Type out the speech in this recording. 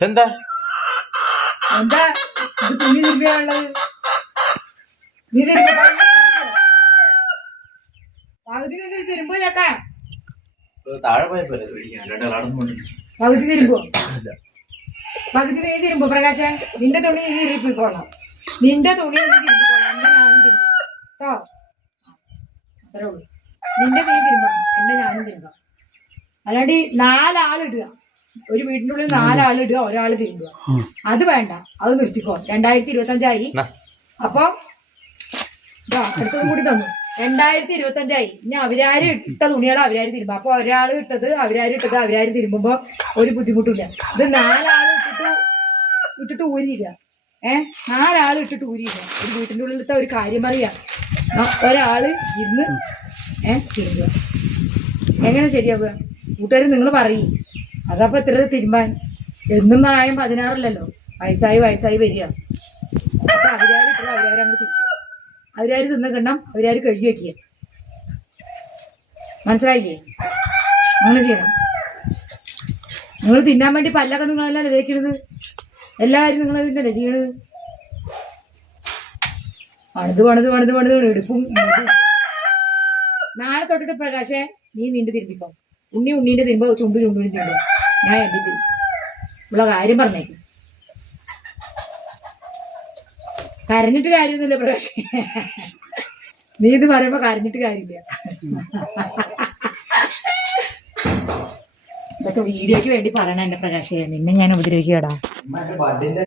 എന്താ? എന്താ? ഇത് തുണി തിരുമ്പിയാണുള്ളത്. നീ തിരുമ്പ. പകുതി നിന്ന് തിരുമ്പൂലൊക്കെ. താഴെ പോയ പോലെ പിടിക്കാൻ. അല്ലാണ്ട് നടന്നു പകുതി തിരുമ്പോ? പകുതി നീ തിരുമ്പോ പ്രകാശേ? നിന്റെ തുണി നീ തിരുപ്പിക്കോളാം നിന്റെ തുണി നീ തിരുപ്പിക്കോളാം എന്റെ ഞാനും തിരുമ്പും. കേട്ടോ? അത്രേ ഉള്ളൂ. നിന്റെ നീ തിരുമ്പണം. എന്റെ ഞാനും തിരുമ്പണം. അല്ലാണ്ട് ഈ നാലാളിടുക ഒരു വീടിന്റെ ഉള്ളിൽ നാലാളിടുക ഒരാൾ തിരുമ്പുക. അത് വേണ്ട. അത് നിർത്തിക്കോ. രണ്ടായിരത്തി ഇരുപത്തി അഞ്ചായി. അപ്പൊ അടുത്തതും കൂടി തന്നു. രണ്ടായിരത്തി ഇരുപത്തി അഞ്ചായി ഇനി അവരാര് ഇട്ട തുണിയാണ് അവരാര് തിരുമ്പ. അപ്പൊ ഒരാൾ ഇട്ടത് അവരാര് ഇട്ടത് അവരാര് തിരുമ്പുമ്പോ ഒരു ബുദ്ധിമുട്ടില്ല. ഇത് നാലാൾ ഇട്ടിട്ട് ഇട്ടിട്ട് ഊരിയില്ല ഏ? നാലാൾ ഇട്ടിട്ട് ഊരിയില്ല ഒരു വീട്ടിന്റെ ഉള്ളിലത്തെ ഒരു കാര്യം അറിയാം. ഒരാൾ ഇരുന്ന് തിരുമ്പുക എങ്ങനെ ശരിയാവുക? കൂട്ടുകാർ നിങ്ങൾ പറയും. അതപ്പോ ഇത്ര തിരുമ്പാൻ എന്നും പ്രായം പതിനാറല്ലല്ലോ. വയസ്സായി വയസ്സായി വരിക. അപ്പൊ അവരാര് ഇട്ടത് അവരാരങ്ങ് തിരിച്ചു അവരാര് തിന്ന കിണ്ണം അവരാര് കഴുകി വയ്ക്കുക മനസ്സിലായില്ലേ? അങ്ങനെ ചെയ്യണം. നിങ്ങൾ തിന്നാൻ വേണ്ടി പല്ലൊക്കെ നിങ്ങളെല്ലാം തേക്കണത് എല്ലാവരും നിങ്ങൾ തിന്നല്ലേ ചെയ്യണത്? പണിത് പണിത് പണിത് പണിത് എടുപ്പും. നാളെ തൊട്ടിട്ട് പ്രകാശേ നീ നിന്റെ തിരുമ്പിക്കോ. ഉണ്ണി ഉണ്ണീന്റെ തിരുമ്പോ ചുണ്ടു ചുണ്ടു തിരുമ്പോ ഞാൻ എന്റെ തിരുമ്പി ഉള്ള കാര്യം പറഞ്ഞേക്കും. കരഞ്ഞിട്ട് കാര്യമൊന്നുമില്ല പ്രകാശ്. നീ ഇത് പറയുമ്പോ കരഞ്ഞിട്ട് കാര്യമില്ല. ഇതൊക്കെ വീഡിയോക്ക് വേണ്ടി പറയണ എന്റെ പ്രകാശേ. നിന്നെ ഞാൻ ഉപദ്രവിക്കടാ